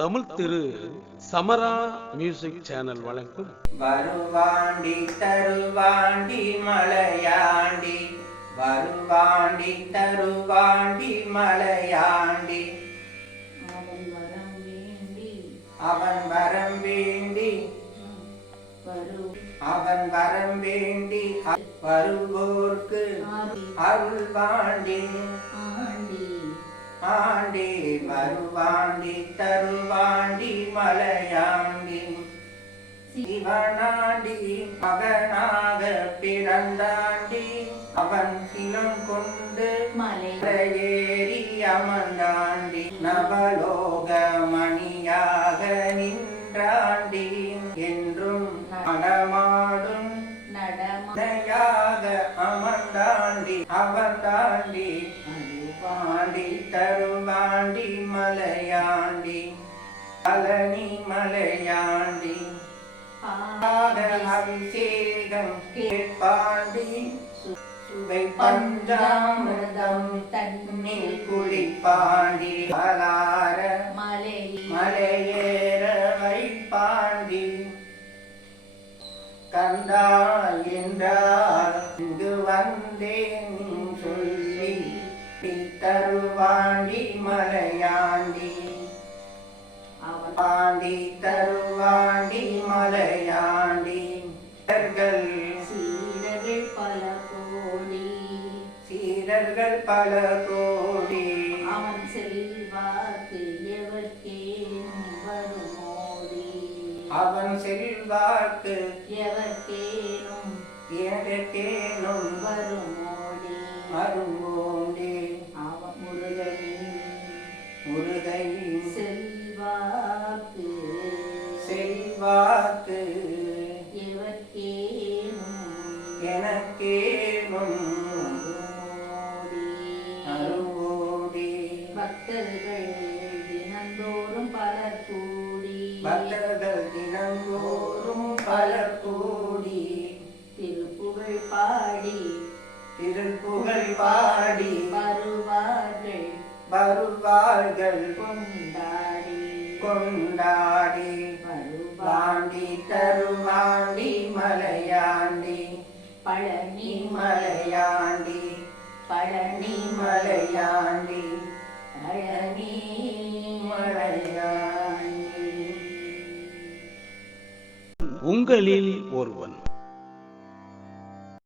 தமிழ் திரு சமரா music channel வழங்கும் வருவாண்டி தருவாண்டி மலையாண்டி, வருவாண்டி தருவாண்டி மலையாண்டி, அவன் வரம் வேண்டி அவன் வரம் வேண்டி வருவோர்க்கு அருள்வாண்டி ஆண்டி, வருவாண்டி தருவாண்டி மலையாண்டி, சிவனாண்டி மகனாக பிறந்தாண்டி, அவன் சினம் கொண்டு மலையேறி அமர்ந்தாண்டி, நவலோக மணியாக நின்றாண்டி, என்றும் நடமாடும் நடமையாக அமர்ந்தாண்டி, அவன் தாண்டி வாண்டி தருவாண்டி மலையாண்டி, பழனி மலையாண்டி, அபிஷேகம் கேட்பாண்டி, சுவை பஞ்சாமிர்தம் தண்ணீர் குளிப்பாண்டி, பலார மலையேற வைப்பாண்டி, கந்தா என்றால் இங்கு வந்தேன் சொல்லி தருவாண்டி மலையாண்டி, பாண்டி தருவாண்டி மலையாண்டி, சீரர்கள் பல கோடி, சீரர்கள் பல கோடி, அவன் செல்வாக்கு எவர்க்கேனும் வருமோடி, அவன் செல்வாக்கு எவர்க்கேனும் வருமோடி, வருமோடி, அவன் முருகை செல்வாக்கு செல்வாக்கு எனக்கேனும் அருவோடி, பக்தர்கள் தினந்தோறும் பலர் கூடி, பக்தர்கள் தினந்தோறும் பலர் கூடி, திருப்புகழ் பாடி திருப்புகழ் பாடி வருவார்கள் வருவார்கள், கொண்டாடி கொண்டாடி, வருவாண்டி தருவாண்டி மலையாண்டி, பழனி மலையாண்டி, பழனி மலையாண்டி, பழனி மலையாண்டி. உங்களில் ஒருவன்.